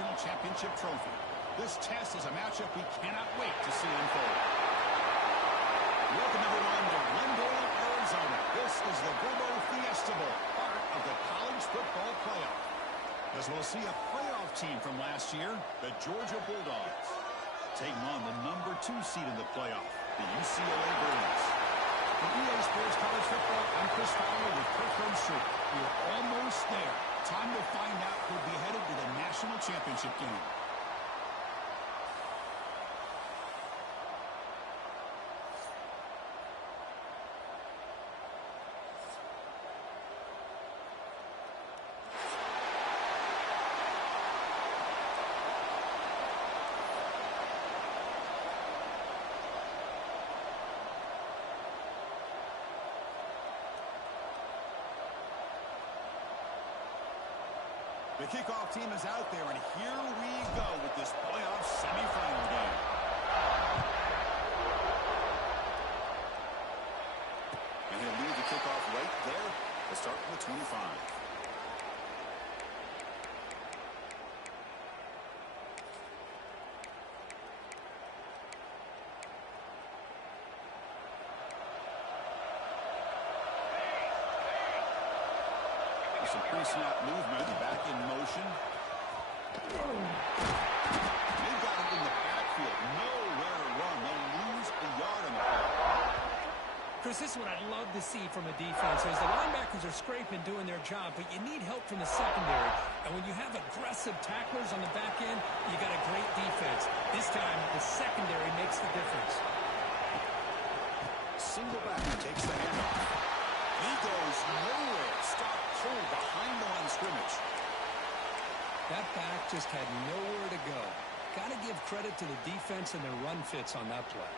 national championship trophy. This test is a matchup we cannot wait to see unfold. Welcome, everyone, to Glendale, Arizona. This is the Verbo Fiesta Bowl, part of the college football playoff. As we'll see a playoff team from last year, the Georgia Bulldogs, taking on the number 2 seed in the playoff, the UCLA Bruins. For EA Sports College Football, I'm Chris Fowler with Kirk Herbstreit. We're almost there. Time to find out who'll be headed to the national championship game. The kickoff team is out there, and here we go with this playoff semifinal game. And he'll leave the kickoff right there to start with 25. Some pre-snap movement, back in motion. They've got it in the backfield. Nowhere to run. They'll lose a yard on the play. Chris, this is what I love to see from a defense. As the linebackers are scraping, doing their job, but you need help from the secondary. And when you have aggressive tacklers on the back end, you got a great defense. This time, the secondary makes the difference. Single back takes the handoff. He goes nowhere. Stop cold behind the line of scrimmage. That back just had nowhere to go. Got to give credit to the defense and their run fits on that play.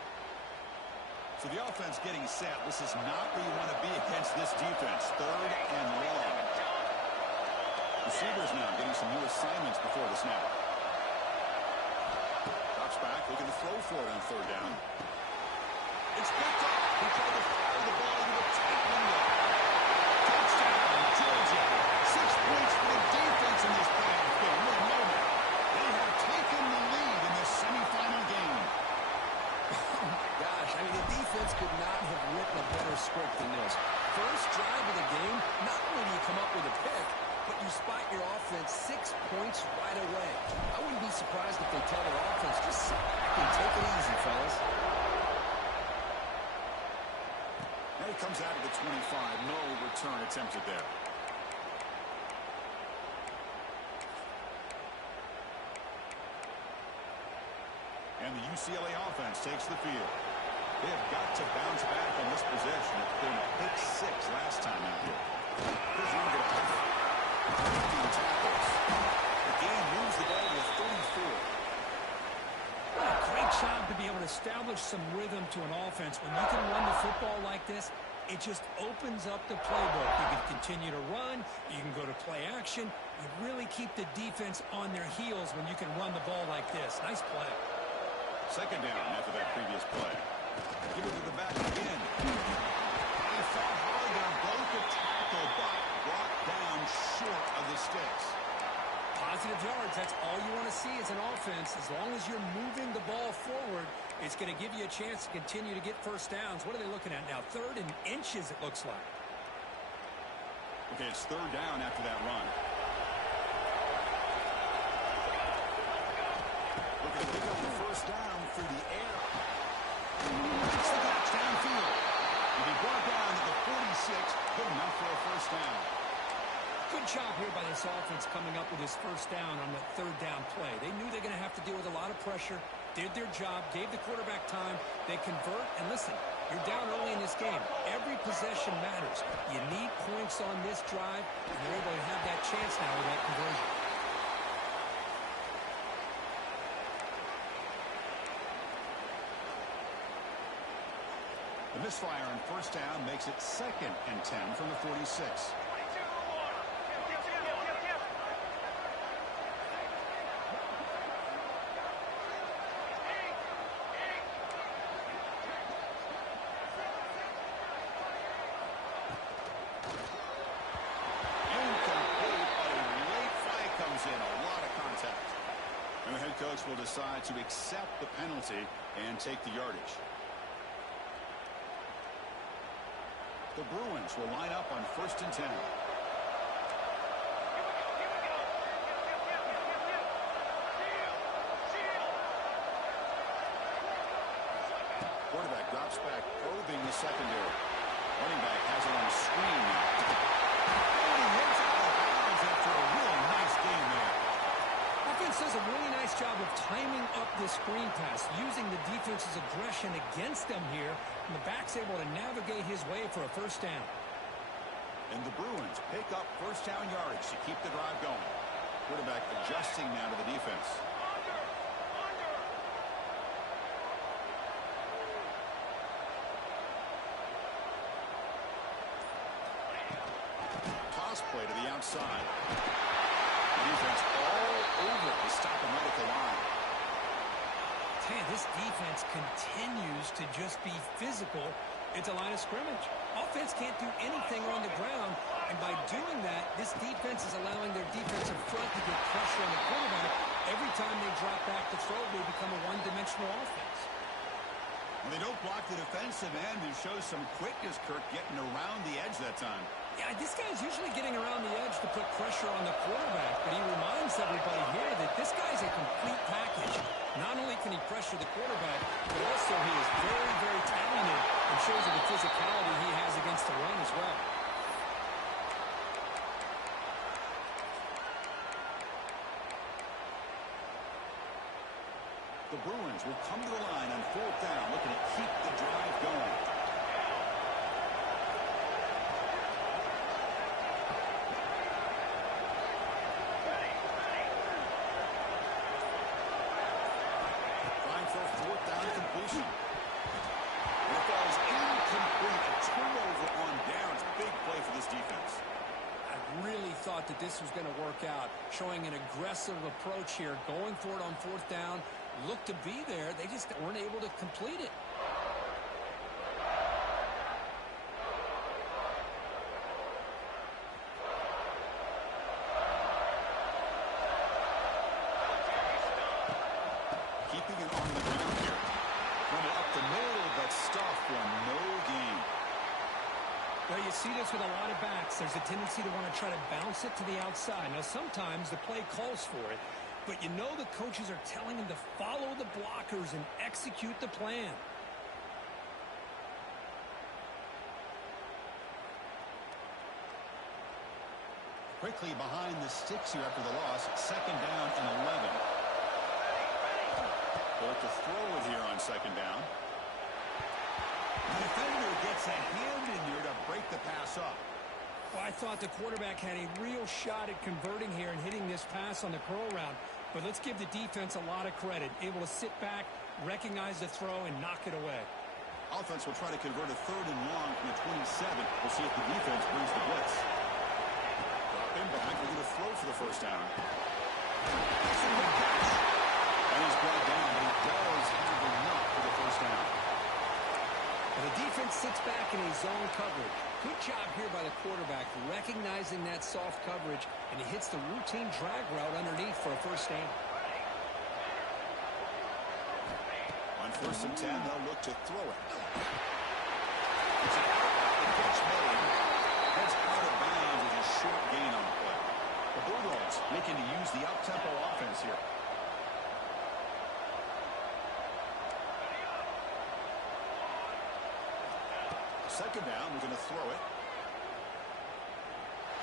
So the offense getting set. This is not where you want to be against this defense. 3rd and long. Receivers now getting some new assignments before the snap. Drops back, looking to throw for it on 3rd down. It's picked up. He tried to fire the ball into the tight window. Touchdown, Georgia. 6 points for the defense in this playoff game. What a moment. They have taken the lead in this semifinal game. Oh, my gosh. I mean, the defense could not have written a better script than this. First drive of the game, not only do you come up with a pick, but you spot your offense 6 points right away. I wouldn't be surprised if they tell their offense, just sit back and take it easy, fellas. Now he comes out of the 25. No return attempted there. And the UCLA offense takes the field. They have got to bounce back on this possession. It's been a pick 6 last time out here. Here's one to 15 tackles. The game moves the ball to a 34. What a great job to be able to establish some rhythm to an offense. When you can run the football like this, it just opens up the playbook. You can continue to run. You can go to play action. You really keep the defense on their heels when you can run the ball like this. Nice play. 2nd down after that previous play. Give it to the back again. He fought hard there, broke the tackle, but brought down short of the sticks. Positive yards, that's all you want to see as an offense. As long as you're moving the ball forward, it's going to give you a chance to continue to get first downs. What are they looking at now? 3rd and inches, it looks like. Okay, it's 3rd down after that run. Looking to pick up the first down through the air. It's the catch downfield. And he brought down at the 46, good enough for a first down. Good job here by this offense coming up with his first down on that 3rd down play. They knew they're going to have to deal with a lot of pressure, did their job, gave the quarterback time. They convert, and listen, you're down early in this game. Every possession matters. You need points on this drive, and they're able to have that chance now with that conversion. The misfire on first down makes it 2nd and 10 from the 46. Incomplete, but a late flag comes in. A lot of contact. folks will decide to accept the penalty and take the yardage. The Bruins will line up on 1st and 10. Quarterback drops back, probing the secondary. Running back has it on a screen now. And he hits out of bounds after a real nice game there. Offense does a really nice job of timing up this screen pass, using the defense's aggression against them here, and the back's able to navigate his way for a first down. And the Bruins pick up first down yardage to keep the drive going. Quarterback adjusting now to the defense. Play to the outside. The defense all over to stop him right at the line. Man, this defense continues to just be physical at the line of scrimmage. Offense can't do anything on the ground, and by doing that, this defense is allowing their defensive front to get pressure on the quarterback. Every time they drop back to throw, they become a one-dimensional offense. When they don't block the defensive end, it shows some quickness, Kirk, getting around the edge that time. Yeah, this guy's usually getting around the edge to put pressure on the quarterback, but he reminds everybody here that this guy's a complete package. Not only can he pressure the quarterback, but also he is very, very talented and shows you the physicality he has against the run as well. The Bruins will come to the line on 4th down, looking to keep the drive going. Thought that this was going to work out, showing an aggressive approach here, going for it on 4th down, looked to be there, they just weren't able to complete it. Keeping it on the ground here, run it up the middle, but stuff for no gain. Well, you see this with a lot of backs. There's a tendency to want to try to bounce it to the outside. Now, sometimes the play calls for it, but you know the coaches are telling them to follow the blockers and execute the plan. Quickly behind the sticks here after the loss. 2nd down and 11. They'll to throw it here on 2nd down. The defender gets a hand in there to break the pass up. Well, I thought the quarterback had a real shot at converting here and hitting this pass on the curl route. But let's give the defense a lot of credit. Able to sit back, recognize the throw, and knock it away. Offense will try to convert a 3rd and long from the 27. We'll see if the defense brings the blitz. Drop in back. We're going to throw for the first down. And he's brought down, but he does have enough for the first down. And the defense sits back in a zone coverage. Good job here by the quarterback, recognizing that soft coverage, and he hits the routine drag route underneath for a first down. On 1st and 10, they'll look to throw it. It's an outback catch made. That's out of bounds with a short gain on the play. The Bulldogs looking to use the up-tempo offense here. Second down, we're going to throw it.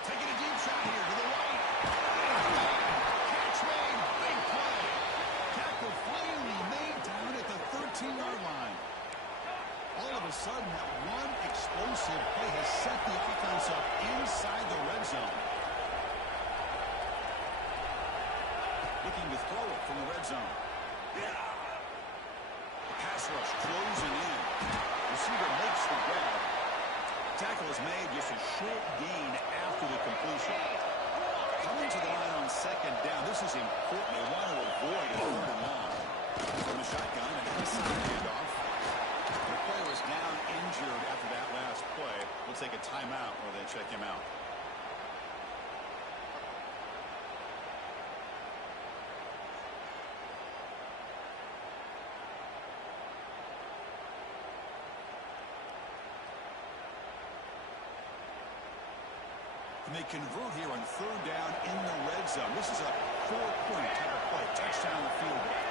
Taking a deep shot here to the right. Catch made, big play. Tackle finally made down at the 13-yard line. All of a sudden, that one explosive play has set the offense up inside the red zone. Looking to throw it from the red zone. The pass rush closing in. Receiver makes the grab. Tackle is made, just a short gain after the completion. Coming to the line on 2nd down. This is important. They want to avoid a 3rd and long. From the shotgun, an inside handoff. The player was down injured after that last play. We'll take a timeout while they check him out. And they convert here on third down in the red zone. This is a 4-point type of play. Touchdown the field goal.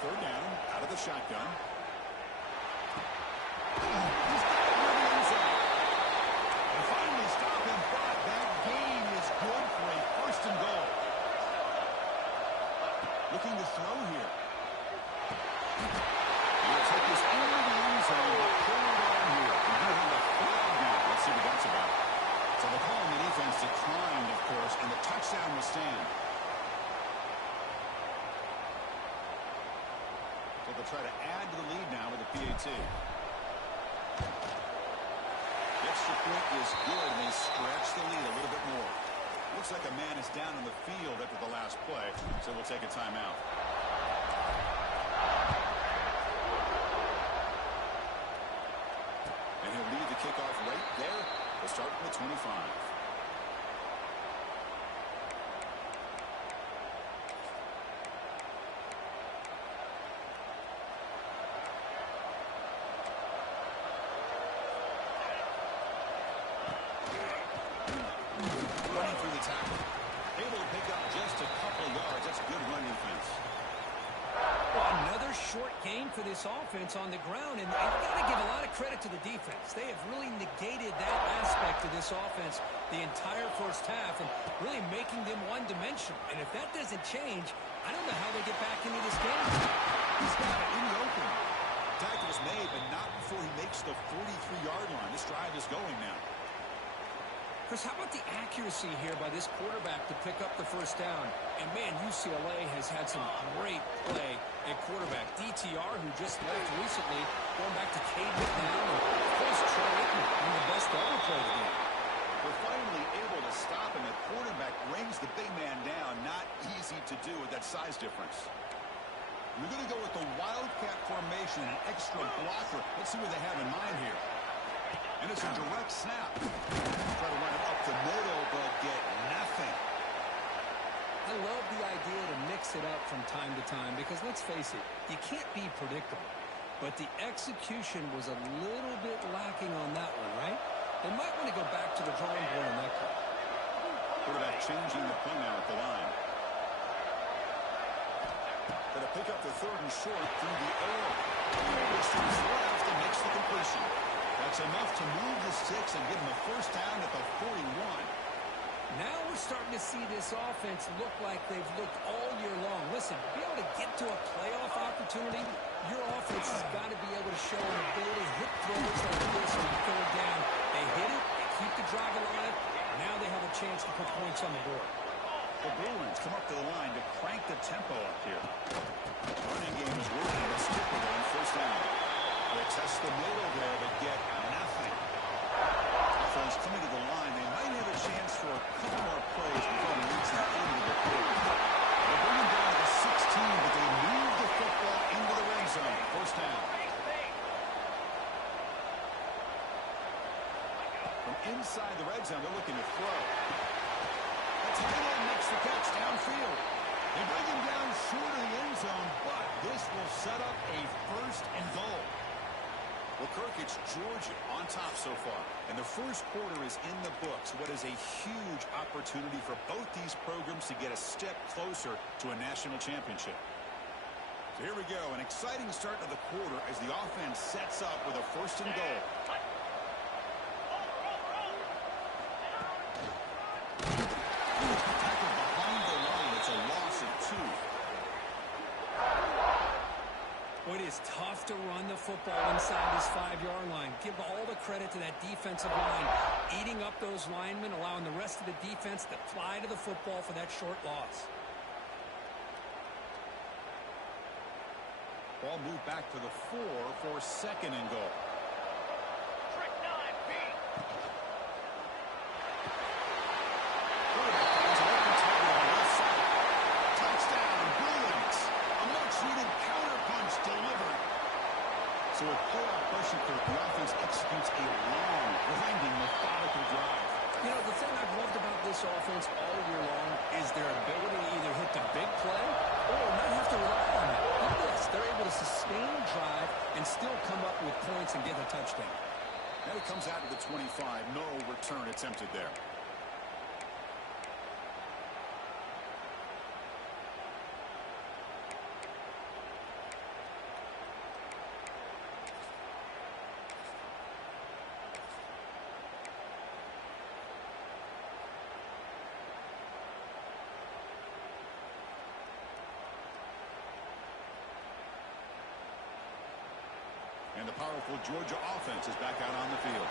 Third down, out of the shotgun. He's got it near the end zone. They finally stop him, but that gain is good for a first and goal. Looking to throw here. He'll take this into the end zone, but pull it on here. We do have a flag now. Let's see what that's about. So the call on the defense declined, of course, and the touchdown will stand. So they'll try to add to the lead now with a PAT. Extra point is good, and they stretch the lead a little bit more. Looks like a man is down on the field after the last play, so we'll take a timeout. And he'll leave the kickoff right there. We'll start from the 25. Running through the tackle. Able to pick up just a couple of yards. That's good run defense. Another short gain for this offense on the ground, and you've got to give a lot of credit to the defense. They have really negated that aspect of this offense the entire first half and really making them one-dimensional. And if that doesn't change, I don't know how they get back into this game. He's got it in the open. Tackle's made, but not before he makes the 43-yard line. This drive is going now. Chris, how about the accuracy here by this quarterback to pick up the first down? And, man, UCLA has had some great play at quarterback. DTR, who just left recently, going back to Cade McNown. And, of course, Troy Aikman, one of the best to ever play the game. We're finally able to stop him. The quarterback brings the big man down. Not easy to do with that size difference. We're going to go with the Wildcat formation, an extra blocker. Let's see what they have in mind here. And it's a direct snap. Try to run it up the middle, but get nothing. I love the idea to mix it up from time to time because, let's face it, you can't be predictable. But the execution was a little bit lacking on that one, right? They might want to go back to the drawing board on that call. Quarterback changing the play now at the line. Going to pick up the third and short through the air. Looks to his left and makes the completion. That's enough to move the sticks and give him a first down at the 41. Now we're starting to see this offense look like they've looked all year long. Listen, to be able to get to a playoff opportunity, your offense has got to be able to show an ability to hit throws like this on third down. They hit it, they keep the drive alive. Now they have a chance to put points on the board. The Bruins come up to the line to crank the tempo up here. Running game is working. Let's stick with it on first down. They test the middle there, but get nothing. Offense coming to the line. They might have a chance for a couple more plays before they reach the end of the quarter. They're bringing down to the 16, but they move the football into the red zone. First down. From inside the red zone, they're looking to throw. That's Hill makes the catch downfield. They bring him down short of the end zone, but this will set up a first and goal. Well, Kirk, it's Georgia on top so far. And the first quarter is in the books. What is a huge opportunity for both these programs to get a step closer to a national championship. So here we go. An exciting start to the quarter as the offense sets up with a first and goal. Tackled behind the line. It's a loss of 2. It is tough to run the football inside this 5-yard line. Give all the credit to that defensive line, eating up those linemen, allowing the rest of the defense to fly to the football for that short loss. Ball moved back to the 4 for second and goal. So with playoff pressure, the offense executes a long, grinding, methodical drive. You know, the thing I've loved about this offense all year long is their ability to either hit the big play or not have to rely on it. Look at this. They're able to sustain the drive and still come up with points and get a touchdown. And it comes out to the 25. No return attempted there. And the powerful Georgia offense is back out on the field.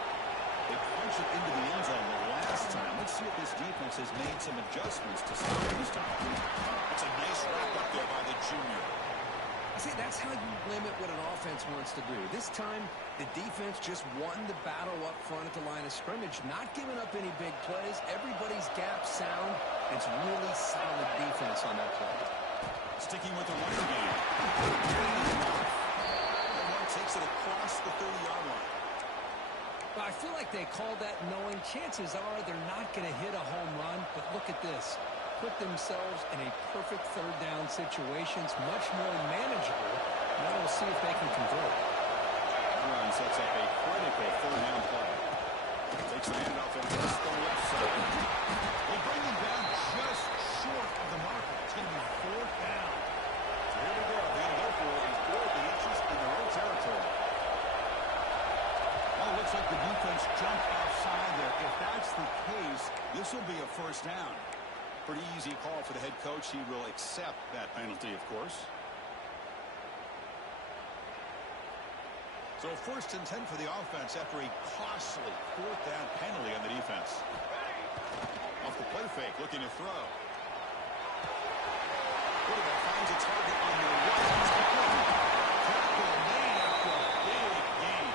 They punch it into the end zone the last time. Let's see if this defense has made some adjustments to stop it this time. It's a nice wrap up there by the junior. See, that's how you limit what an offense wants to do. This time, the defense just won the battle up front at the line of scrimmage, not giving up any big plays. Everybody's gap sound. It's really solid defense on that play. Sticking with the running game. Takes it across the 30-yard line. Well, I feel like they called that knowing chances are they're not going to hit a home run. But look at this. Put themselves in a perfect third down situation. It's much more manageable. Now we'll see if they can convert. Run sets up a critical third down play. Takes the handoff and hits the left side. They bring them down just short of the marker. It's going to be fourth down. So here we go. They're going to go for a fourth and inches in their own territory. Well, it looks like the defense jumped offside there. If that's the case, this will be a first down. Pretty easy call for the head coach. He will accept that penalty, of course. So first and 10 for the offense after a costly fourth down penalty on the defense. Off the play fake, looking to throw. Quarterback finds a target on the right. Tackle made after a big gain.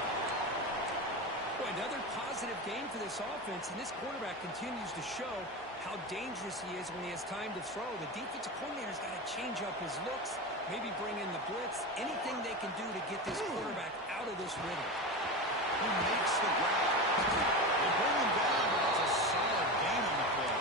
Boy, another positive game for this offense, and this quarterback continues to show how dangerous he is when he has time to throw. The defensive coordinator's got to change up his looks, maybe bring in the blitz, anything they can do to get this quarterback out of this rhythm. He makes the grab. They bring him down, but it's a solid gain on the play.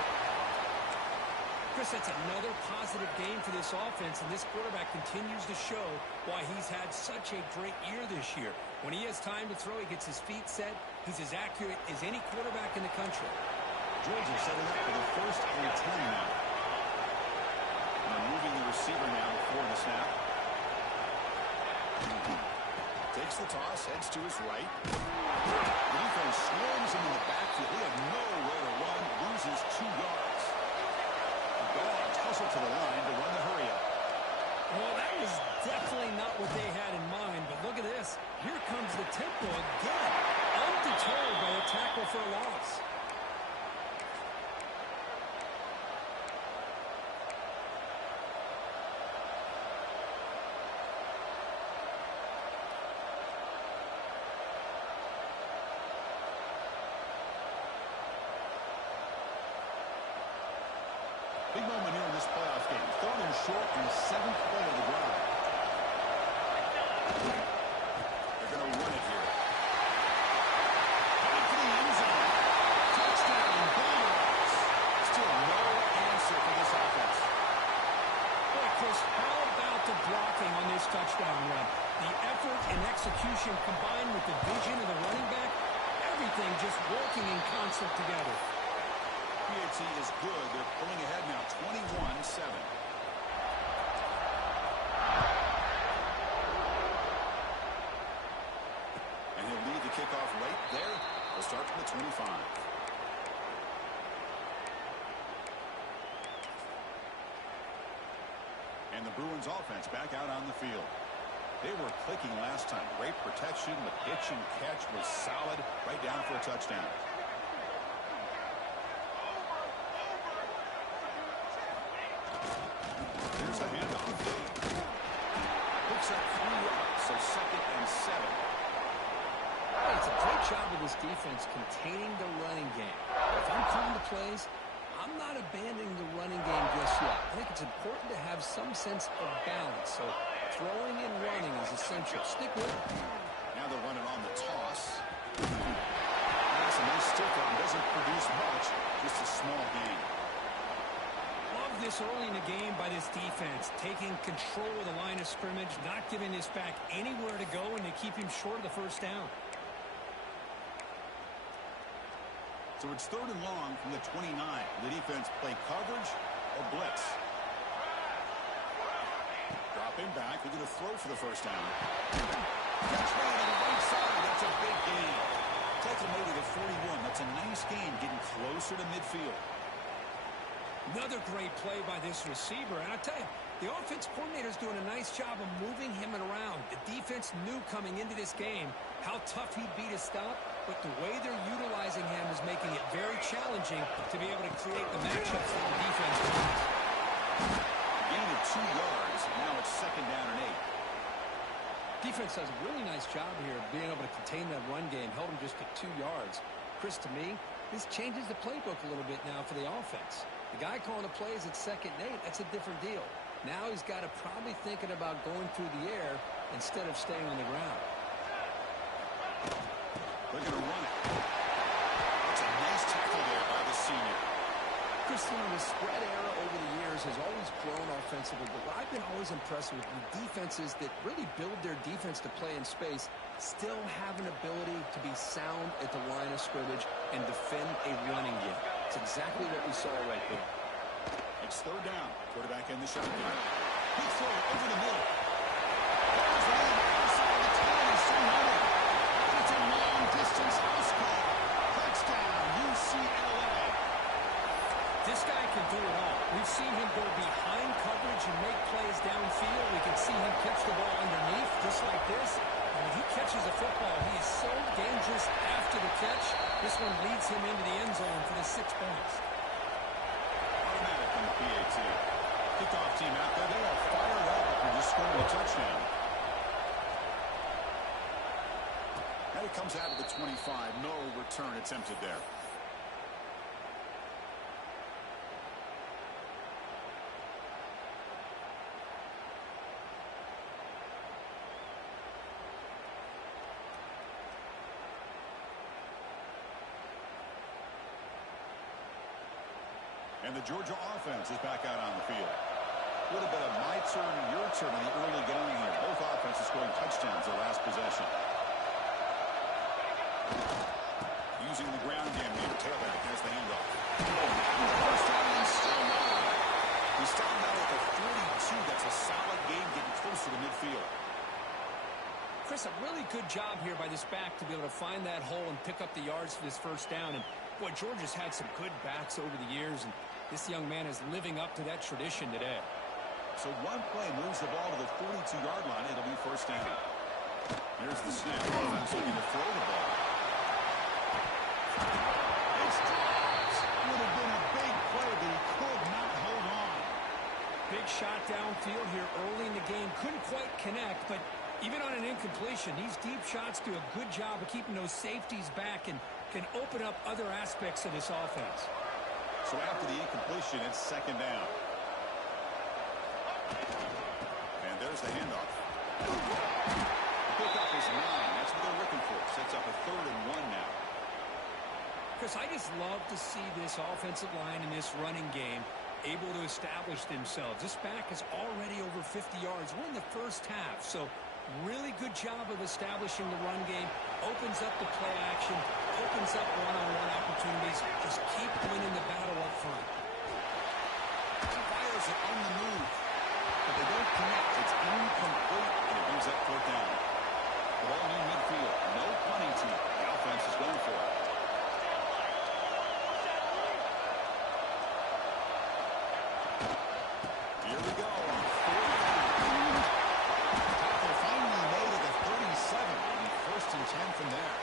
Chris, that's another positive game for this offense, and this quarterback continues to show why he's had such a great year this year. When he has time to throw, he gets his feet set. He's as accurate as any quarterback in the country. Georgia setting up for the first and 10 now. And moving the receiver now before the snap. Takes the toss, heads to his right. The defense swarms him in the backfield. He had nowhere to run, loses 2 yards. The Dogs hustle to the line to run the hurry-up. Well, that was definitely not what they had in mind, but look at this. Here comes the tempo again. Undeterred by a tackle for a loss. Big moment here in this playoff game. Third and short in the 7th play of the drive. They're going to run it here. Back to the end zone. Touchdown, Bulldogs. Still no answer for this offense. Boy, Chris, how about the blocking on this touchdown run? The effort and execution combined with the vision of the running back, everything just working in concert together. PAT is good. They're pulling ahead now, 21-7. And he'll lead the kickoff right there. They'll start from the 25. And the Bruins offense back out on the field. They were clicking last time. Great protection. The pitch and catch was solid. Right down for a touchdown. Here's a handoff. Picks up 3 yards, so 2nd and 7. Hey, it's a great job of this defense containing the running game. If I'm calling the plays, I'm not abandoning the running game just yet. I think it's important to have some sense of balance. So throwing and running is essential. Stick with it. Now they're running on the toss. That's a nice stiff arm. Doesn't produce much. Just a small gain. Love this early in the game by this defense. Taking control of the line of scrimmage. Not giving this back anywhere to go. And they keep him short of the first down. So it's 3rd and long from the 29. The defense play coverage or blitz. Dropping back. They're going to throw for the first down. Catch made on the right side. That's a big gain. Tackle made at the 41. That's a nice gain, getting closer to midfield. Another great play by this receiver. And I tell you, the offense coordinator is doing a nice job of moving him around. The defense knew coming into this game how tough he'd be to stop, but the way they're utilizing him is making it very challenging to be able to create the matchups that the defense wants. Gain of 2 yards. Now it's 2nd down and 8. Defense does a really nice job here of being able to contain that run game, held him just to 2 yards. Chris, to me, this changes the playbook a little bit now for the offense. The guy calling the plays at 2nd and 8, that's a different deal. Now he's got to probably thinking about going through the air instead of staying on the ground. They're going to run it. That's a nice tackle there by the senior. Christian, the spread era over the years has always grown offensively, but what I've been always impressed with the defenses that really build their defense to play in space still have an ability to be sound at the line of scrimmage and defend a running game. It's exactly what we saw right there. It's 3rd down. Quarterback in the shotgun. Big throw over the middle. There's one outside the 10. He's still running. It's a long-distance house call. Touchdown, UCLA. This guy can do it all. We've seen him go behind coverage and make plays downfield. We can see him catch the ball underneath just like this. And when he catches a football, he is so dangerous after the catch. This one leads him into the end zone for the 6 points. Automatic in the PAT. Kickoff team out there. They are fired up after just scoring a touchdown. And it comes out of the 25. No return attempted there. And the Georgia offense is back out on the field. A little bit of my turn, your turn in the early going here. Both offenses scoring touchdowns their last possession. Using the ground game here. Tailback has the handoff. First down and still not. He started out at the 42. That's a solid game getting closer to midfield. Chris, a really good job here by this back to be able to find that hole and pick up the yards for this first down. And boy, Georgia's had some good backs over the years, and this young man is living up to that tradition today. So one play moves the ball to the 42-yard line. It'll be first down. Here's the snap. Offense looking to throw the ball. It's dropped. Would have been a big play, but he could not hold on. Big shot downfield here early in the game. Couldn't quite connect, but even on an incompletion, these deep shots do a good job of keeping those safeties back and can open up other aspects of this offense. So after the incompletion, it's 2nd down. And there's the handoff. Pickup is 9. That's what they're looking for. Sets up a 3rd and 1 now. Chris, I just love to see this offensive line in this running game able to establish themselves. This back is already over 50 yards. We're in the first half, so really good job of establishing the run game. Opens up the play action, opens up one-on-one opportunities. Just keep winning the battle up front. Fires it on the move, but they don't connect. It's incomplete, and it brings up 4th down. The ball near midfield. No punting team. The offense is going for it. Here we go. 4th down. Tackle finally made at the 37. It'll be 1st and 10 from there.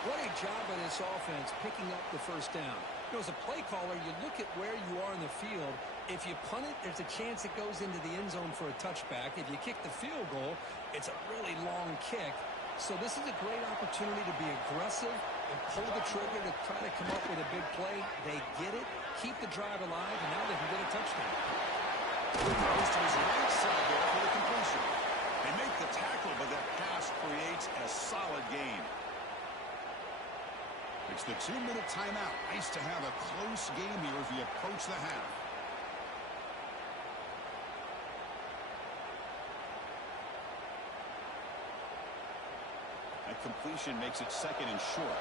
What a job by this offense picking up the first down. You know, as a play caller, you look at where you are in the field. If you punt it, there's a chance it goes into the end zone for a touchback. If you kick the field goal, it's a really long kick. So this is a great opportunity to be aggressive and pull the trigger to try to come up with a big play. They get it, keep the drive alive, and now they can get a touchdown. Goes to his right side there for the completion. They make the tackle, but that pass creates a solid gain. It's the 2-minute timeout. Nice to have a close game here as we approach the half. That completion makes it 2nd and short.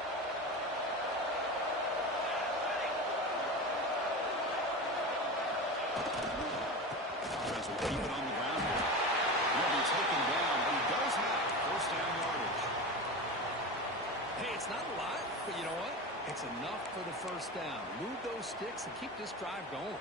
Defense will keep it on the ground here. He'll be taken down, but he does have first down yardage. Hey, it's not a lot, but you know what? It's enough for the first down. Move those sticks and keep this drive going.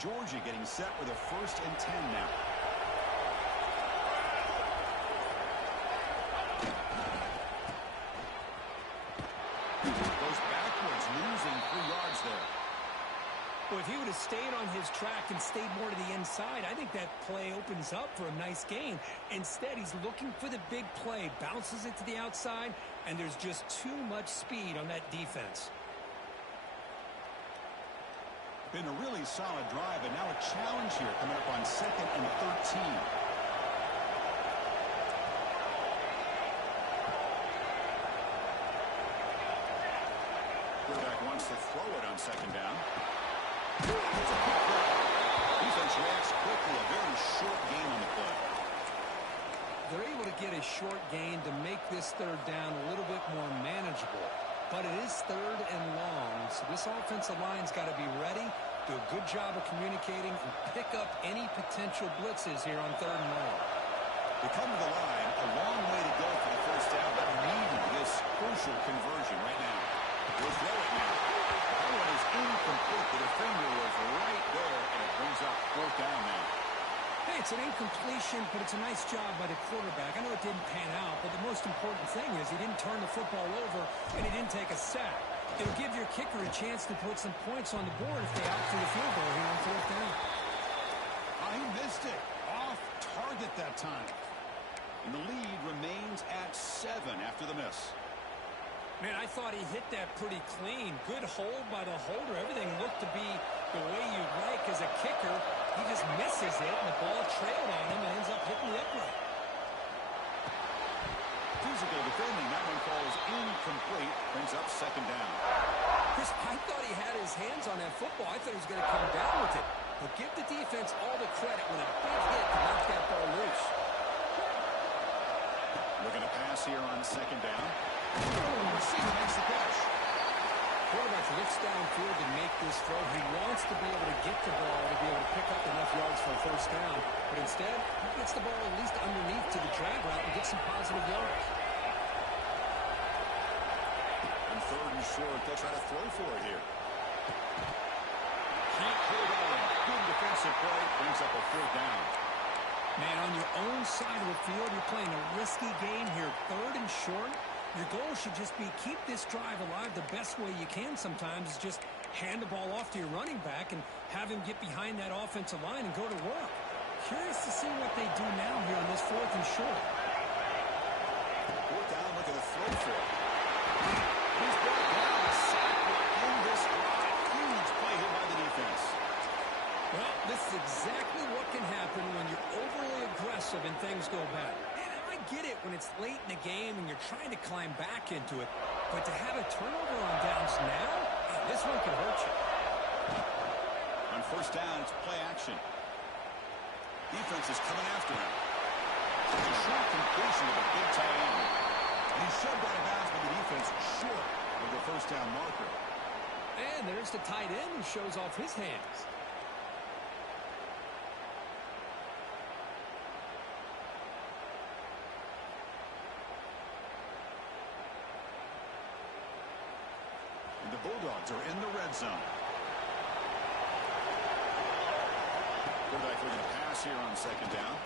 Georgia getting set with a 1st and 10 now. Goes backwards, losing 3 yards there. Well, if he would have stayed on his track and stayed more to the inside, I think that play opens up for a nice gain. Instead, he's looking for the big play, bounces it to the outside, and there's just too much speed on that defense. Been a really solid drive, but now a challenge here coming up on 2nd and 13. Quarterback wants to throw it on 2nd down. Defense reacts quickly. A very short gain on the play. They're able to get a short gain to make this 3rd down a little bit more manageable. But it is 3rd and long, so this offensive line's got to be ready, do a good job of communicating, and pick up any potential blitzes here on 3rd and long. They come to the line, a long way to go for the first down, but needing this crucial conversion right now. We'll throw it now. That one is incomplete. The defender was right there, and it brings up 4th down now. Hey, it's an incompletion, but it's a nice job by the quarterback. I know it didn't pan out, but the most important thing is he didn't turn the football over, and he didn't take a sack. It'll give your kicker a chance to put some points on the board if they opt for the field goal here on 4th down. He missed it. Off target that time. And the lead remains at 7 after the miss. Man, I thought he hit that pretty clean. Good hold by the holder. Everything looked to be the way you'd like as a kicker. He just misses it, and the ball trailed on him and ends up hitting the upright. Physical defending. That one falls incomplete. Brings up 2nd down. Chris, I thought he had his hands on that football. I thought he was going to come down with it. But give the defense all the credit with a big hit to knock that ball loose. Looking to pass here on 2nd down. Receiver makes the catch. Quarterback looks downfield to make this throw. He wants to be able to get the ball to be able to pick up enough yards for a 1st down. But instead, he gets the ball at least underneath to the drag route and gets some positive yards. On 3rd and short, they'll try to throw for it here. Can't put it all in. Good defensive play. Brings up a 4th down. Man, on your own side of the field, you're playing a risky game here. 3rd and short. Your goal should just be keep this drive alive the best way you can sometimes is just hand the ball off to your running back and have him get behind that offensive line and go to work. Curious to see what they do now here on this 4th and short. 4th down, look at the throw for it. He's brought down a sack in this drive. Huge play here by the defense. Well, this is exactly what can happen when you're overly aggressive and things go bad. I get it when it's late in the game and you're trying to climb back into it, but to have a turnover on downs now, man, this one could hurt you. On 1st down, it's play action. Defense is coming after him. It's a short completion of a big tight end. And he shoved out of bounds with the defense short of the 1st down marker. And there's the tight end who shows off his hands. The Bulldogs are in the red zone. Quarterback looking to pass here on 2nd down.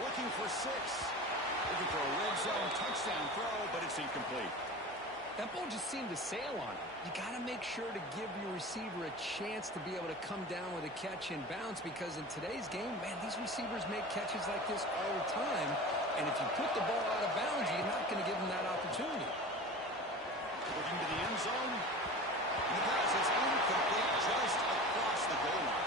Looking for 6. Looking for a red zone touchdown throw, but it's incomplete. That ball just seemed to sail on him. You got to make sure to give your receiver a chance to be able to come down with a catch and bounce because in today's game, man, these receivers make catches like this all the time. And if you put the ball out of bounds, you're not going to give them that opportunity. Looking to the end zone. And the pass is incomplete just across the goal line.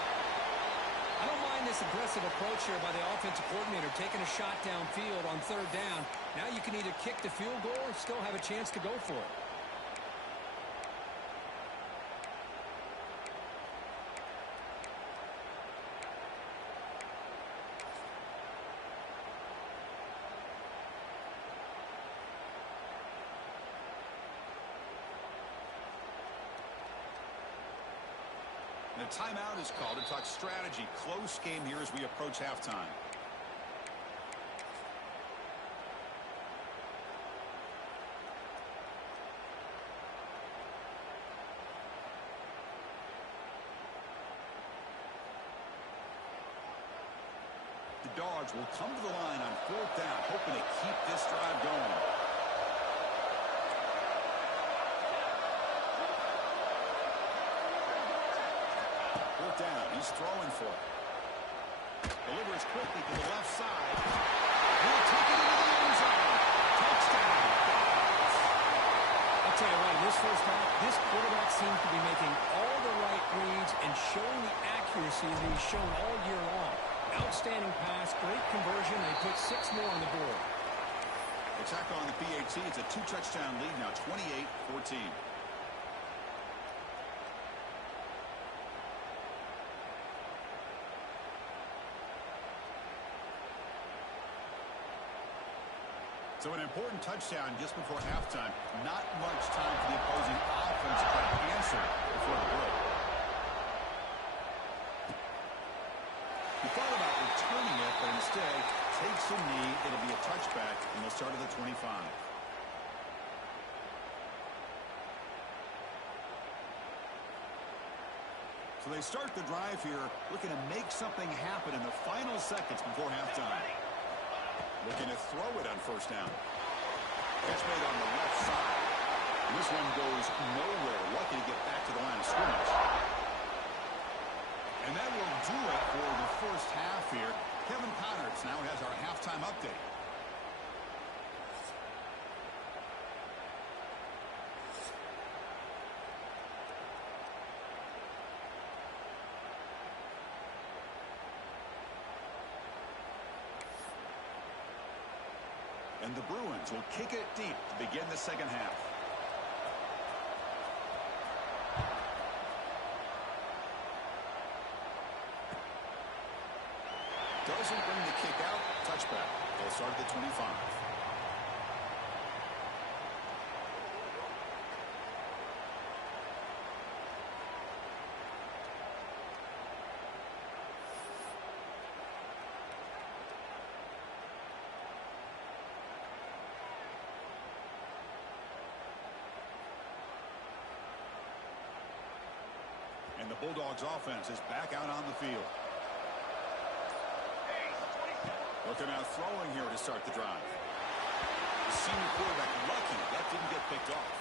I don't mind this aggressive approach here by the offensive coordinator, taking a shot downfield on third down. Now you can either kick the field goal or still have a chance to go for it. And a timeout is called to talk strategy. Close game here as we approach halftime. The Dogs will come to the line on fourth down, hoping to keep this drive going. Down. He's throwing for it. Delivers quickly to the left side. He'll take it into the end zone. Touchdown. I'll tell you what, in this first half, this quarterback seems to be making all the right reads and showing the accuracy that he's shown all year long. Outstanding pass, great conversion. They put 6 more on the board. They tack on the PAT. It's a 2-touchdown lead now, 28-14. So an important touchdown just before halftime. Not much time for the opposing offense to try to answer before the break. He thought about returning it, but instead takes a knee. It'll be a touchback, and they'll start at the 25. So they start the drive here, looking to make something happen in the final seconds before halftime. Looking to throw it on first down. Catch made on the left side. And this one goes nowhere. Lucky to get back to the line of scrimmage. And that will do it for the first half here. Kevin Connors now has our halftime update. And the Bruins will kick it deep to begin the second half. Doesn't bring the kick out. Touchback. They'll start at the 25. And the Bulldogs offense is back out on the field. Looking out throwing here to start the drive. The senior quarterback lucky that didn't get picked off.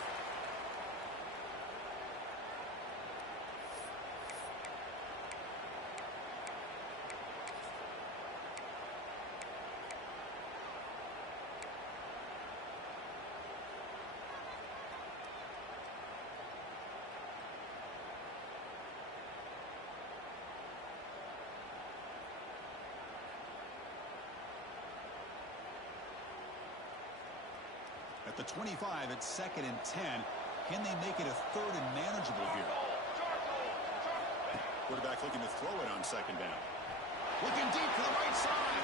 At the 25, it's 2nd and 10. Can they make it a 3rd and manageable here? Quarterback looking to throw it on 2nd down. Looking deep to the right side.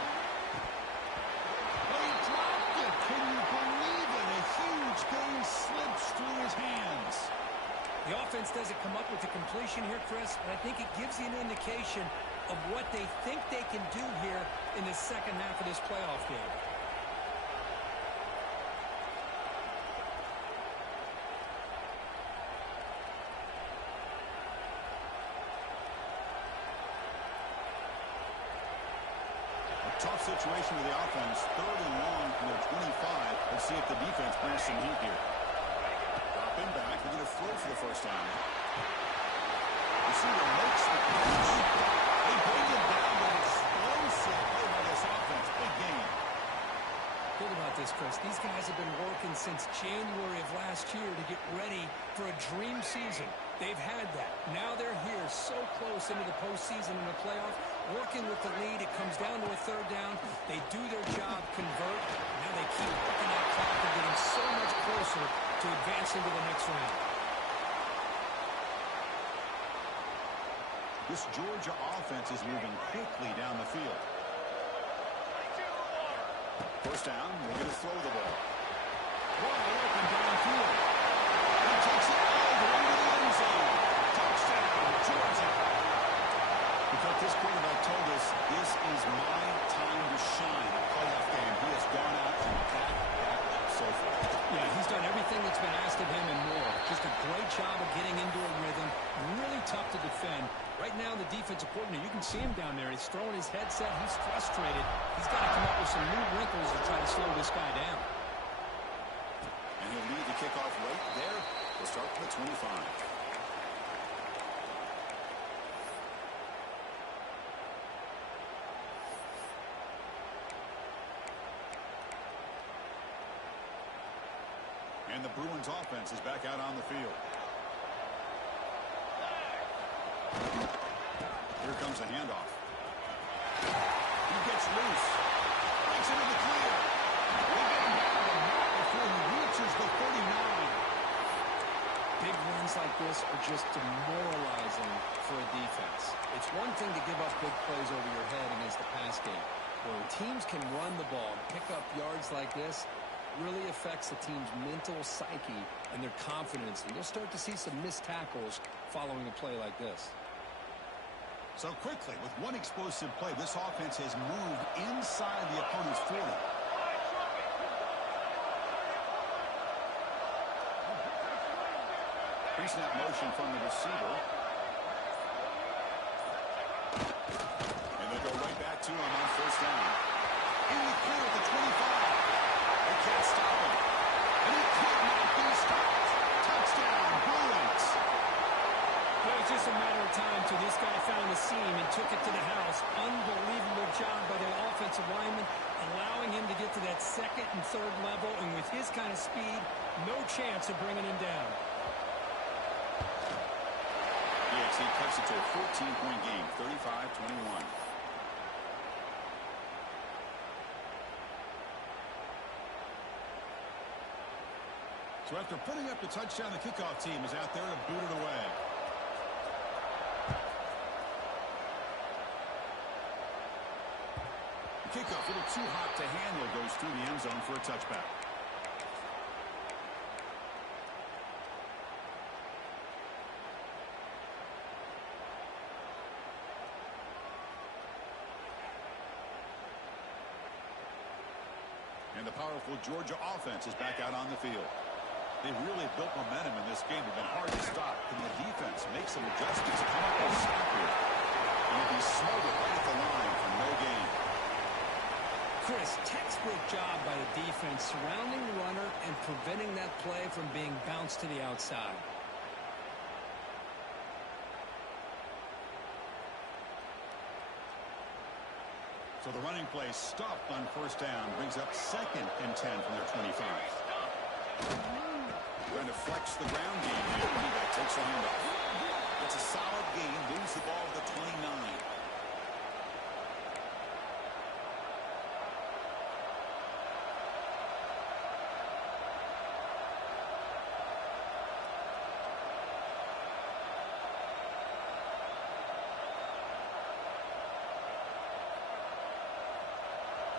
But he dropped it. Can you believe it? A huge game slips through his hands. The offense doesn't come up with the completion here, Chris, but I think it gives you an indication of what they think they can do here in the second half of this playoff game. Tough situation with the offense. 3rd and long from their 25. Let's see if the defense brings some heat here. Dropping back. We're going to throw for the first time. Receiver makes the catch. They bring it down, but explosive play by this offense. Big game. Think about this, Chris. Chris, these guys have been working since January of last year to get ready for a dream season. They've had that. Now they're here so close into the postseason and the playoff, working with the lead. It comes down to a third down. They do their job, convert. Now they keep working that clock and getting so much closer to advancing to the next round. This Georgia offense is moving quickly down the field. First down, they're going to throw the ball. Wide open downfield. He takes it over into the end zone. Touchdown, Georgia. Because this quarterback told us this is my time to shine. A playoff game. He has gone out and backed that up so far. Yeah, he's done everything that's been asked of him and more. Just a great job of getting into a rhythm. Really tough to defend. Right now, the defensive coordinator, you can see him down there. He's throwing his headset. He's frustrated. He's got to come up with some new wrinkles to try to slow this guy down. And he'll lead the kickoff right there. We'll start from the 25. And the Bruins offense is back out on the field. Here comes the handoff. He gets loose. Breaks into the clear. We'll get him down to the mark before he reaches the 39. Big wins like this are just demoralizing for a defense. It's one thing to give up big plays over your head against the pass game. When teams can run the ball and pick up yards like this, really affects the team's mental psyche and their confidence. And you'll start to see some missed tackles following a play like this. So quickly, with one explosive play, this offense has moved inside the opponent's 40. Pre-snap motion from the receiver. And they'll go right back to him on first down. In the clear at the 25. They can't stop him. And he could not be stopped. Touchdown, Bruins. Well, it's just a matter of time till this guy found the seam and took it to the house. Unbelievable job by the offensive lineman, allowing him to get to that second and third level. And with his kind of speed, no chance of bringing him down. He cuts it to a 14-point game, 35-21. So after putting up the touchdown, the kickoff team is out there to boot it away. The kickoff, a little too hot to handle, goes through the end zone for a touchback. And the powerful Georgia offense is back out on the field. They really built momentum in this game. They've been hard to stop. Can the defense make some adjustments to come up with a stop here? And if he's smothered right at the line for no gain. Chris, textbook job by the defense surrounding the runner and preventing that play from being bounced to the outside. So the running play stopped on first down. Brings up 2nd and 10 from their 25. Trying to flex the ground game here. Running back takes the handoff. It's a solid gain. Moves the ball to the 29.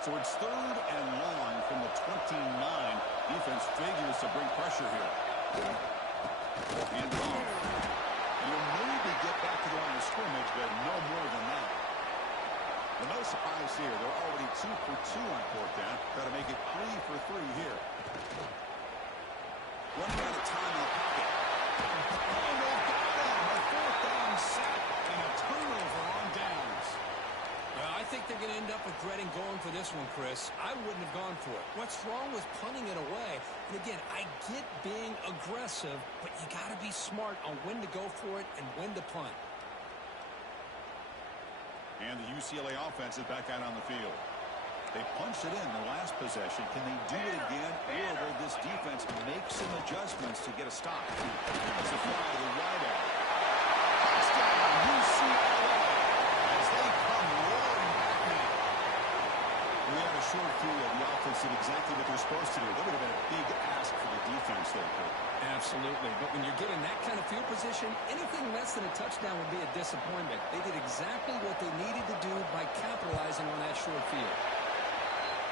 So it's 3rd and long from the 29. Defense figures to bring pressure here. Hand it off. And he'll maybe get back to the line of scrimmage, but no more than that. Well, no surprise here. They're already 2 for 2 on 4th down. Got to make it 3 for 3 here. Running out of time in the pocket. And they've got him. A 4th down sack and a turnover on downs. I think they're going to end up regretting going for this one, Chris. I wouldn't have gone for it. What's wrong with punting it away? And again, I get being aggressive, but you got to be smart on when to go for it and when to punt. And the UCLA offense is back out on the field. They punched it in the last possession. Can they do it again, or will this defense make some adjustments to get a stop? It's a fly to the wide out. Touchdown, UCLA, as they come roaring back now. We had a short field. The offense did exactly what they're supposed to do. That would have been a big ask for the defense there, Kurt. Absolutely. But when you're given that kind of field position, anything less than a touchdown would be a disappointment. They did exactly what they needed to do by capitalizing on that short field.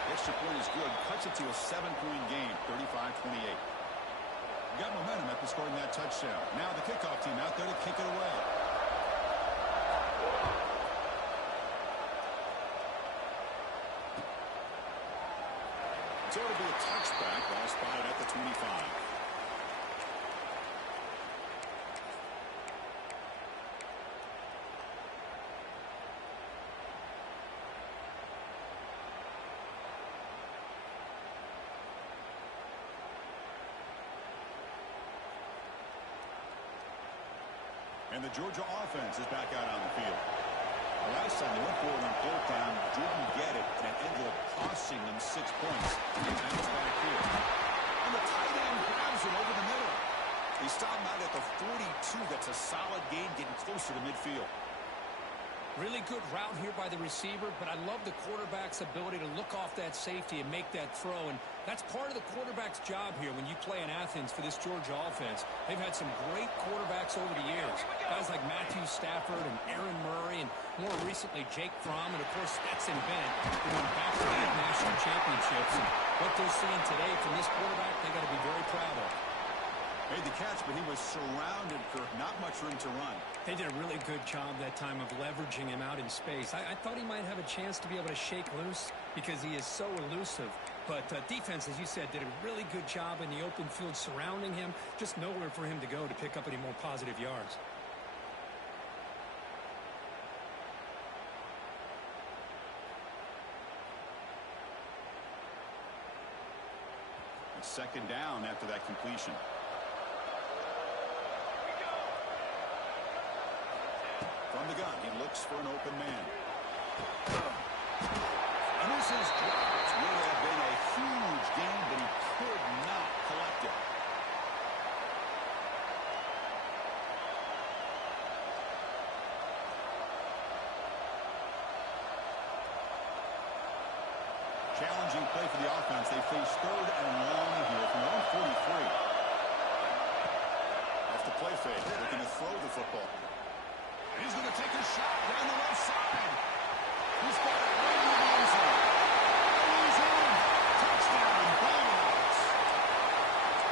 The extra point is good. Cuts it to a 7-point game, 35-28. Got momentum after scoring that touchdown. Now the kickoff team out there to kick it away. So it'll be a touchback. Ball spotted at the 25. And the Georgia offense is back out on the field. The last time they went for it on fourth down, didn't get it, and it ended up costing them 6 points. And now it's back here. And the tight end grabs it over the middle. They stop him out at the 42. That's a solid gain, getting closer to midfield. Really good route here by the receiver, but I love the quarterback's ability to look off that safety and make that throw. And that's part of the quarterback's job here when you play in Athens for this Georgia offense. They've had some great quarterbacks over the years. Guys like Matthew Stafford and Aaron Murray, and more recently Jake Fromm, and of course Stetson Bennett, who won back-to-back national championships. And what they're seeing today from this quarterback, they got to be very proud of. Made the catch, but he was surrounded for not much room to run. They did a really good job that time of leveraging him out in space. I thought he might have a chance to be able to shake loose because he is so elusive. But defense, as you said, did a really good job in the open field surrounding him. Just nowhere for him to go to pick up any more positive yards. It's second down after that completion. From the gun, he looks for an open man. And this is dropped. Would have been a huge gain, but he could not collect it. Challenging play for the offense. They face third and long here from their own 43. Off the play fake, looking to throw the football. He's going to take a shot down the left side. He's got it right in the end zone. He's in. Touchdown, Bulldogs.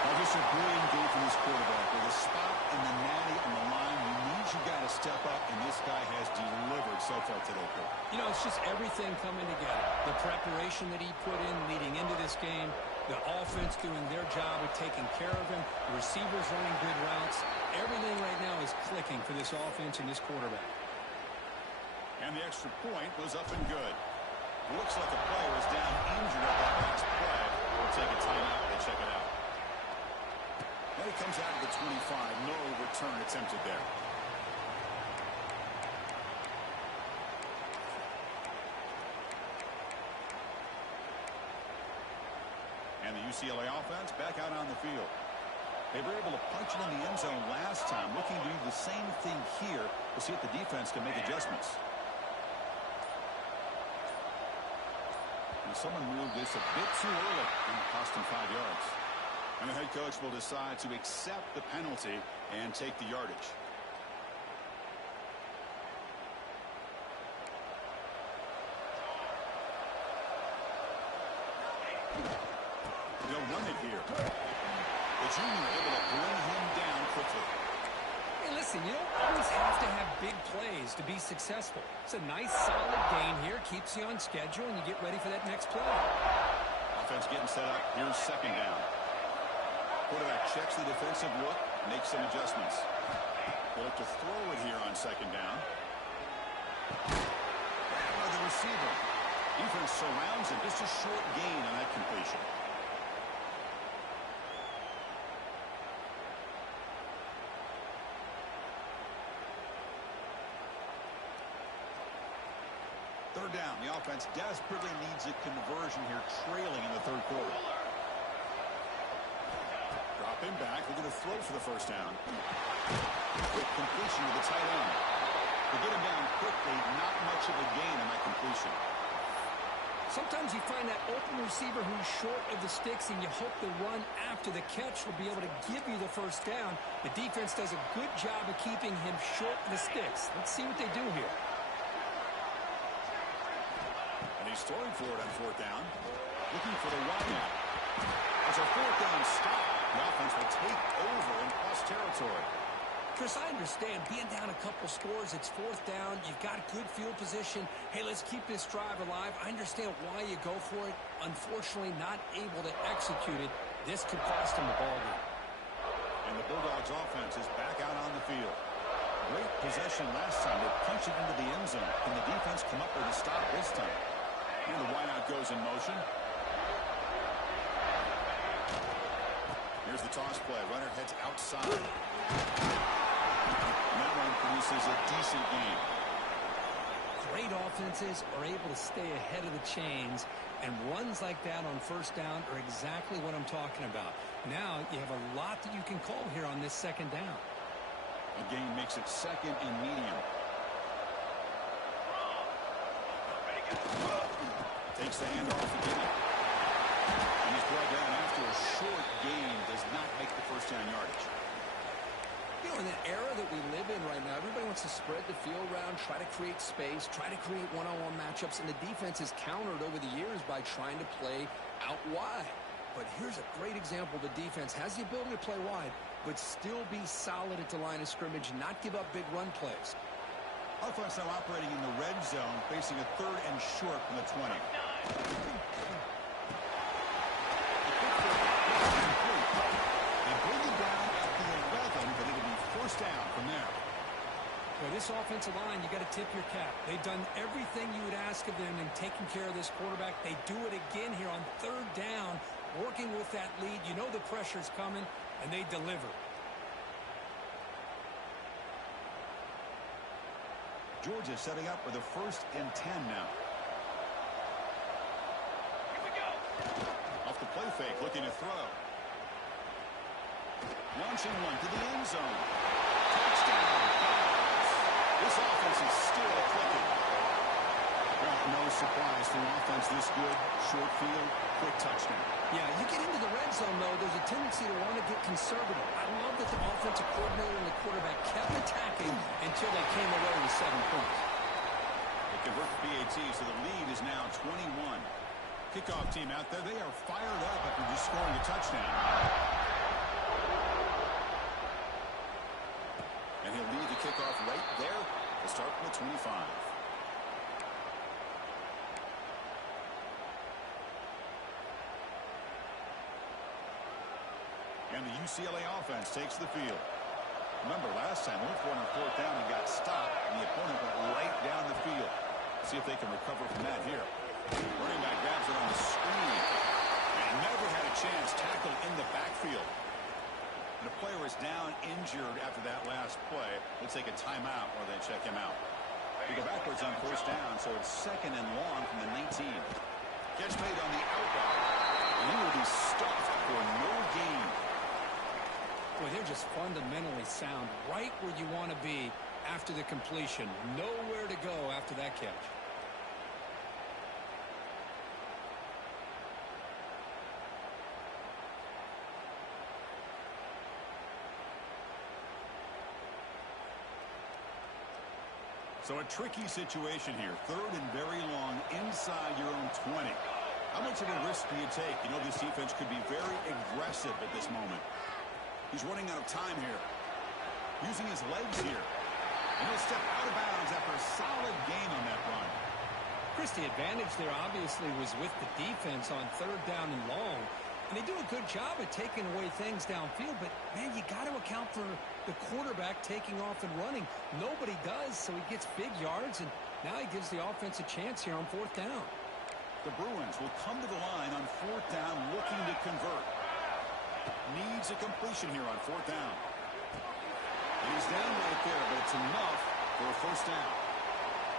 Now, just a brilliant game from this quarterback. With a spot and the natty on the line, you got to step up, and this guy has delivered so far today, Kurt. You know, it's just everything coming together. The preparation that he put in leading into this game, the offense doing their job of taking care of him, the receivers running good routes. Everything right now is clicking for this offense and this quarterback. And the extra point was up and good. Looks like the player is down injured at that last play. We'll take a timeout. They check it out. Then he comes out of the 25. No return attempted there. And the UCLA offense back out on the field. They were able to punch it in the end zone last time. Looking to do the same thing here. We'll see if the defense can make adjustments. And someone moved this a bit too early and cost him 5 yards. And the head coach will decide to accept the penalty and take the yardage. They'll run it here. The junior able to bring him down quickly. Hey, listen, you don't always have to have big plays to be successful. It's a nice, solid gain here. Keeps you on schedule, and you get ready for that next play. Offense getting set up. Here's second down. Quarterback checks the defensive look, makes some adjustments. They look to throw it here on second down. By the receiver. Defense surrounds him. Just a short gain on that completion. Third down. The offense desperately needs a conversion here, trailing in the third quarter. Drop him back. Looking to throw for the first down. Quick completion to the tight end. To get him down quickly, not much of a gain on that completion. Sometimes you find that open receiver who's short of the sticks, and you hope the run after the catch will be able to give you the first down. The defense does a good job of keeping him short of the sticks. Let's see what they do here. And he's throwing for it on fourth down. Looking for the wide out. As a fourth down stop, the offense will take over in plus territory. Chris, I understand being down a couple scores, it's fourth down, you've got good field position. Hey, let's keep this drive alive. I understand why you go for it. Unfortunately, not able to execute it. This could cost him the ball game. And the Bulldogs offense is back out on the field. Great possession last time. They punched it into the end zone. Can the defense come up with a stop this time? And the wideout goes in motion. Here's the toss play. Runner heads outside. And that one produces a decent gain. Great offenses are able to stay ahead of the chains, and runs like that on first down are exactly what I'm talking about. Now you have a lot that you can call here on this second down. A gain makes it second and medium. Takes the handoff again. And he's brought down after a short gain. Does not make the first down yardage. You know, in the era that we live in right now, everybody wants to spread the field around, try to create space, try to create one-on-one matchups, and the defense is countered over the years by trying to play out wide. But here's a great example. The defense has the ability to play wide, but still be solid at the line of scrimmage, not give up big run plays. Offense now operating in the red zone, facing a third and short from the 20. They bring it down at the 11, but it'll be first down from there. Well, this offensive line, you got to tip your cap. They've done everything you would ask of them in taking care of this quarterback. They do it again here on third down, working with that lead. You know the pressure's coming, and they deliver. Georgia setting up for the 1st and 10 now. Here we go. Off the play fake, looking to throw. Launching one to the end zone. Touchdown. This offense is still clicking. Well, no surprise for an offense this good. Short field, quick touchdown. Yeah, you get into the red zone, though, there's a tendency to want to get conservative. I love that the offensive coordinator and the quarterback kept attacking until they came away with 7 points. They convert the PAT, so the lead is now 21. Kickoff team out there, they are fired up after just scoring a touchdown. And he'll lead the kickoff right there to start from the 25. And the UCLA offense takes the field. Remember, last time, went for it on fourth down and got stopped, and the opponent went right down the field. See if they can recover from that here. Running back grabs it on the screen. And never had a chance tackled in the backfield. And the player is down injured after that last play. We'll take a timeout while they check him out. We go backwards on first down, so it's second and long from the 19. Catch made on the outback. And he will be stuffed for no gain. Boy, they're just fundamentally sound, right where you want to be after the completion. Nowhere to go after that catch. So a tricky situation here. Third and very long inside your own 20. How much of a risk do you take? You know, this defense could be very aggressive at this moment. He's running out of time here. Using his legs here. And he'll step out of bounds after a solid gain on that run. Chris, the advantage there obviously was with the defense on third down and long. And they do a good job at taking away things downfield. But, man, you got to account for the quarterback taking off and running. Nobody does, so he gets big yards. And now he gives the offense a chance here on fourth down. The Bruins will come to the line on fourth down looking to convert. Needs a completion here on fourth down. And he's down right there, but it's enough for a first down.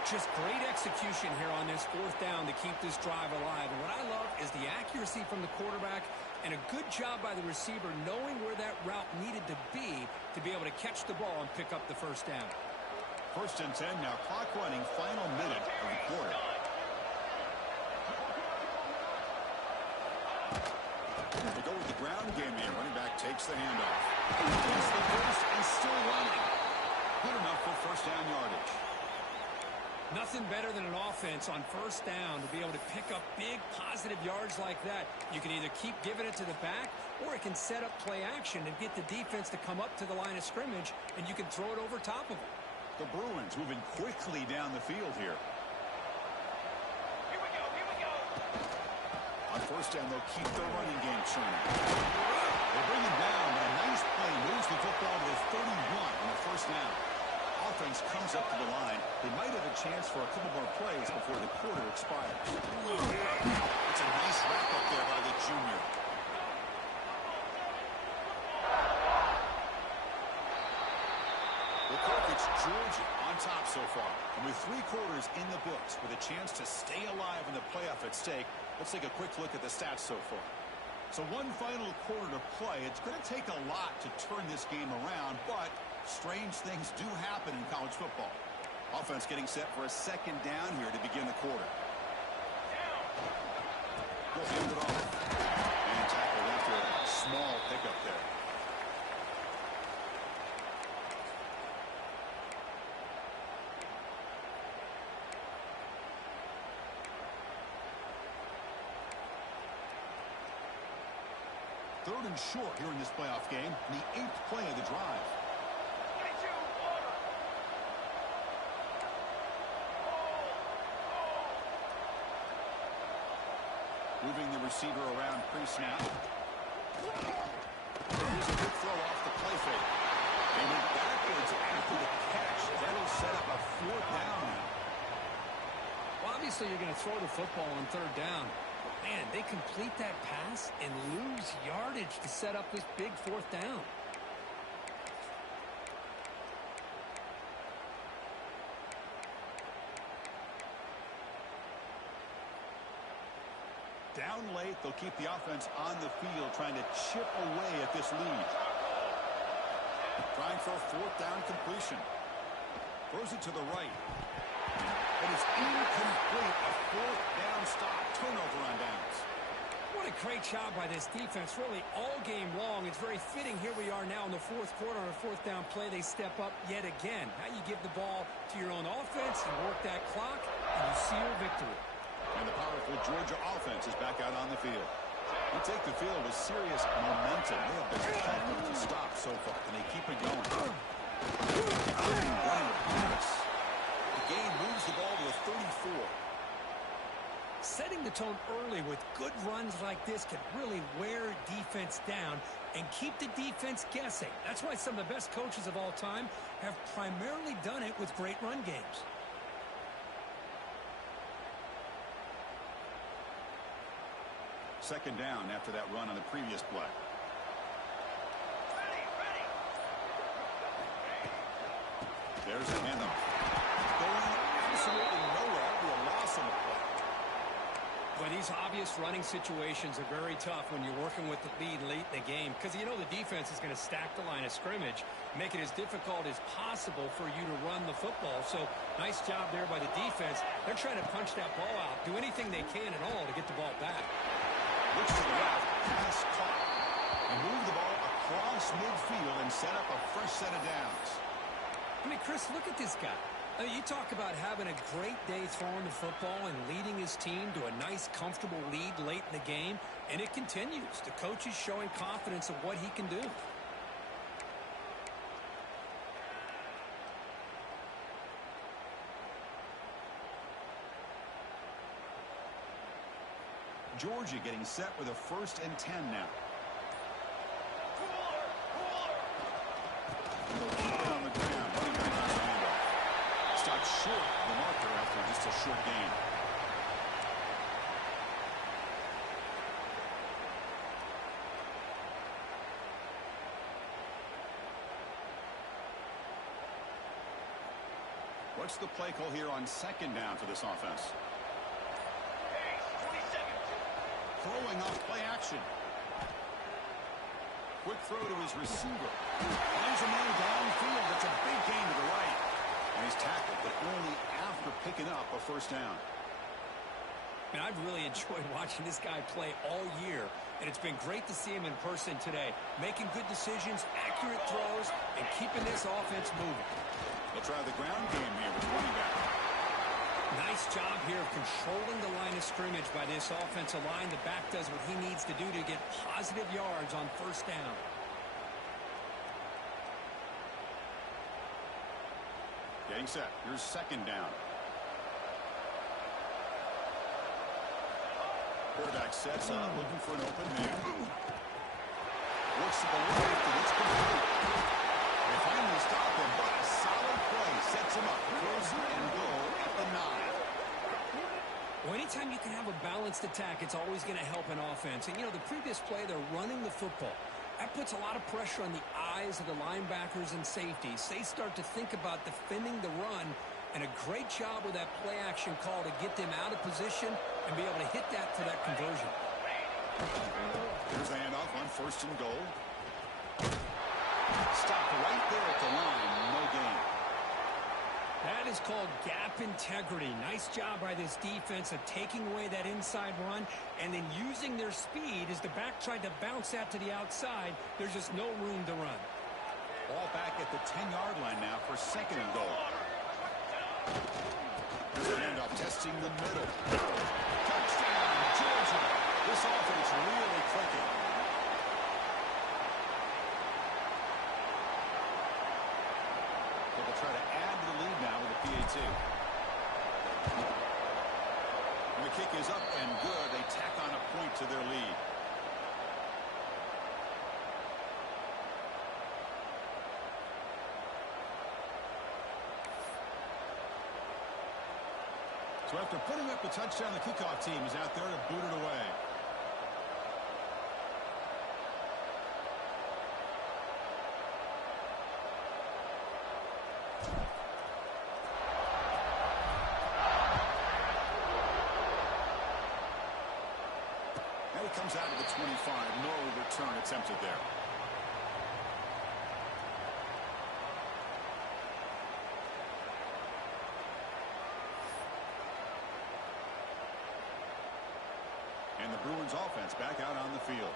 Just great execution here on this fourth down to keep this drive alive. And what I love is the accuracy from the quarterback and a good job by the receiver knowing where that route needed to be able to catch the ball and pick up the first down. 1st and 10 now, clock running, final minute of the quarter. They go with the ground game here. Running back takes the handoff. Gets the first and still running. Good enough for first down yardage. Nothing better than an offense on first down to be able to pick up big positive yards like that. You can either keep giving it to the back, or it can set up play action and get the defense to come up to the line of scrimmage, and you can throw it over top of them. The Bruins moving quickly down the field here. Here we go. On first down, they'll keep their running game churning. They bring him down, but a nice play moves the football to the 31 on the first down. Offense comes up to the line. They might have a chance for a couple more plays before the quarter expires. It's a nice wrap up there by the junior. It's Georgia on top so far. And with 3 quarters in the books, with a chance to stay alive in the playoff at stake, let's take a quick look at the stats so far. So 1 final quarter to play. It's going to take a lot to turn this game around, but strange things do happen in college football. Offense getting set for a 2nd down here to begin the quarter. We'll hand it off. And tackled after a small pickup there. Third and short here in this playoff game, the 8th play of the drive. 22, order. Moving the receiver around pre-snap. Here's a good throw off the play fake. They went backwards after the catch. That'll set up a 4th down now. Well, obviously you're going to throw the football on 3rd down. Man, they complete that pass and lose yardage to set up this big 4th down. Down late, they'll keep the offense on the field, trying to chip away at this lead. Trying for a 4th down completion. Throws it to the right. But it's incomplete. A 4th down stop. Turnover on downs. What a great job by this defense, really all game long. It's very fitting. Here we are now in the 4th quarter on a 4th down play. They step up yet again. Now you give the ball to your own offense, you work that clock, and you seal victory. And the powerful Georgia offense is back out on the field. They take the field with serious momentum. They have been difficult to stop so far. Can they keep it going? The game moves the ball to the 34. Setting the tone early with good runs like this can really wear defense down and keep the defense guessing. That's why some of the best coaches of all time have primarily done it with great run games. Second down after that run on the previous play. Ready. There's a handoff. Going absolutely nowhere. That'll be a loss on the play. But these obvious running situations are very tough when you're working with the lead late in the game, because you know the defense is going to stack the line of scrimmage, make it as difficult as possible for you to run the football. So nice job there by the defense. They're trying to punch that ball out, do anything they can at all to get the ball back. Looks to the left, pass caught. And move the ball across midfield and set up a fresh set of downs. I mean, Chris, look at this guy. I mean, you talk about having a great day throwing the football and leading his team to a nice, comfortable lead late in the game, and it continues. The coach is showing confidence of what he can do. Georgia getting set with a 1st and 10 now. On the ground, running back on the handoff. Stopped short of the marker after just a short gain. What's the play call here on second down for this offense? Pace, 27. Throwing off play action. Quick throw to his receiver. Finds a man downfield. That's a big gain to the right. And he's tackled, but only after picking up a first down. And I've really enjoyed watching this guy play all year, and it's been great to see him in person today, making good decisions, accurate throws, and keeping this offense moving. They'll try the ground game here with running back. Nice job here of controlling the line of scrimmage by this offensive line. The back does what he needs to do to get positive yards on first down. Getting set. Here's second down. Quarterback sets up, looking for an open man. Works to the left, and it's complete. They finally stop him, but a solid play sets him up. First and goal at the 9. Well, anytime you can have a balanced attack, it's always going to help an offense. And, you know, the previous play, they're running the football. That puts a lot of pressure on the eyes of the linebackers and safeties. They start to think about defending the run, and a great job with that play action call to get them out of position and be able to hit that for that conversion. Here's the handoff on first and goal. Stopped right there at the line. No gain. That is called gap integrity. Nice job by this defense of taking away that inside run and then using their speed as the back tried to bounce that to the outside. There's just no room to run. Ball back at the 10-yard line now for second and goal. Here's the handoff, testing the middle. Touchdown, Georgia. This offense really clicking. They'll try to add to the lead now with a PAT. And the kick is up and good. They tack on a point to their lead. So after putting up the touchdown, the kickoff team is out there to boot it away. Now he comes out of the 25. No return attempted there. And the Bruins offense back out on the field.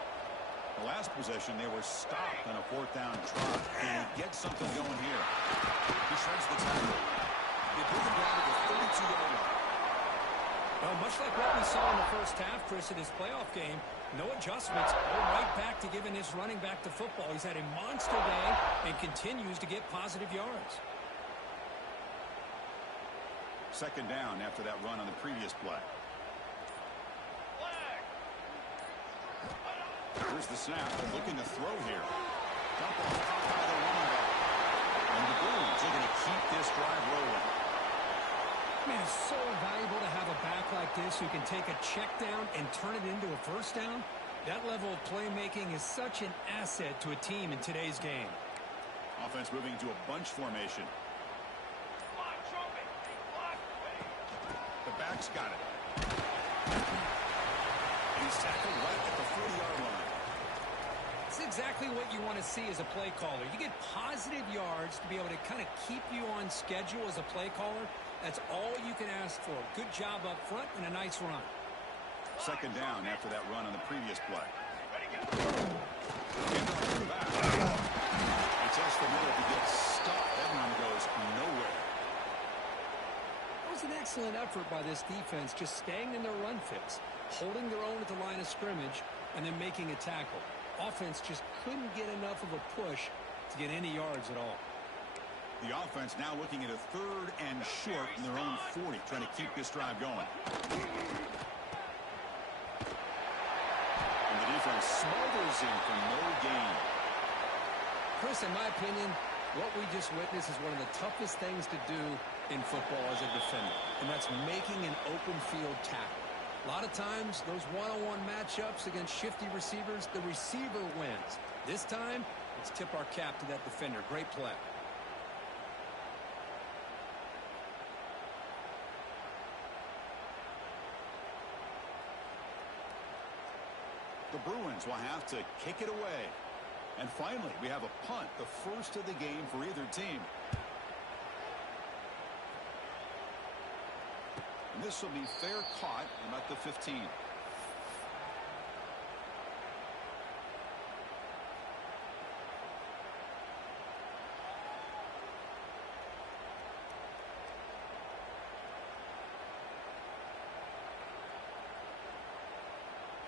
The last possession, they were stopped on a fourth down try. And he gets something going here. He shreds the tackle. They bring him down to the 32-yard line. Well, much like what we saw in the first half, Chris, in his playoff game, no adjustments, go right back to giving his running back the football. He's had a monster day and continues to get positive yards. Second down after that run on the previous play. Here's the snap. Looking to throw here. Dump off top by the running back. And the Bruins are going to keep this drive rolling. Man, it's so valuable to have a back like this who can take a check down and turn it into a first down. That level of playmaking is such an asset to a team in today's game. Offense moving into a bunch formation. Block, trumpet. Block. The back's got it. And he's tackled right at the 40-yard line. It's exactly what you want to see as a play caller. You get positive yards to be able to kind of keep you on schedule as a play caller. That's all you can ask for. Good job up front and a nice run. Second down after that run on the previous play. Ready, go. Back. He tests the middle to get stopped. That run goes nowhere. It was an excellent effort by this defense, just staying in their run fits, holding their own at the line of scrimmage, and then making a tackle. Offense just couldn't get enough of a push to get any yards at all. The offense now looking at a third and short in their own 40, trying to keep this drive going. And the defense smothers him for no gain. Chris, in my opinion, what we just witnessed is one of the toughest things to do in football as a defender, and that's making an open field tackle. A lot of times, those one-on-one matchups against shifty receivers, the receiver wins. This time, let's tip our cap to that defender. Great play. The Bruins will have to kick it away. And finally, we have a punt, the first of the game for either team. And this will be fair caught about the 15.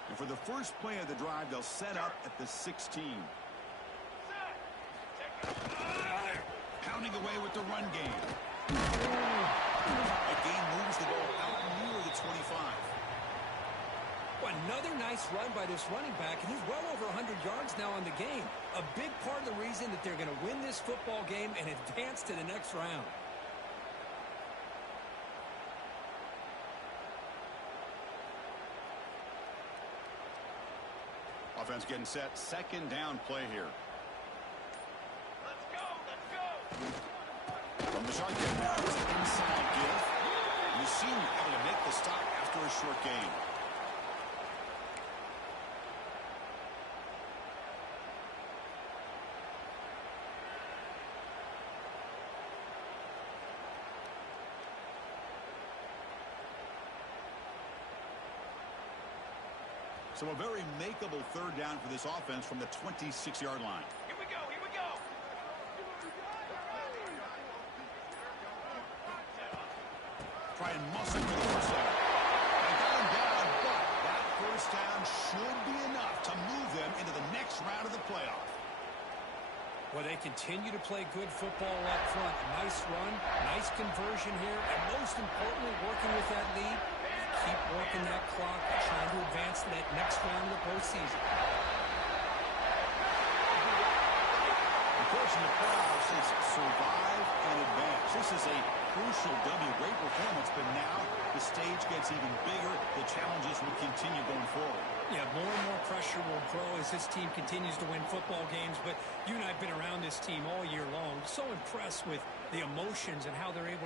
And for the first play of the drive, they'll set up at the 16. Pounding away with the run game. That game moves the ball out near the 25. Another nice run by this running back, and he's well over 100 yards now on the game. A big part of the reason that they're going to win this football game and advance to the next round. Offense getting set. Second down play here. Let's go, let's go. From the shotgun now, it's an inside give. And the senior able to make the stop after a short gain. So a very makeable third down for this offense from the 26-yard line. Here we go, here we go. Try and muscle for the first down. They got him down, but that first down should be enough to move them into the next round of the playoff. Well, they continue to play good football up front. Nice run, nice conversion here, and most importantly, working with that lead. Keep working that clock, trying to advance to that next round of the postseason. The course in the playoffs is survive and advance. This is a crucial W. Great performance, but now the stage gets even bigger. The challenges will continue going forward. Yeah, more and more pressure will grow as this team continues to win football games, but you and I have been around this team all year long. So impressed with the emotions and how they're able to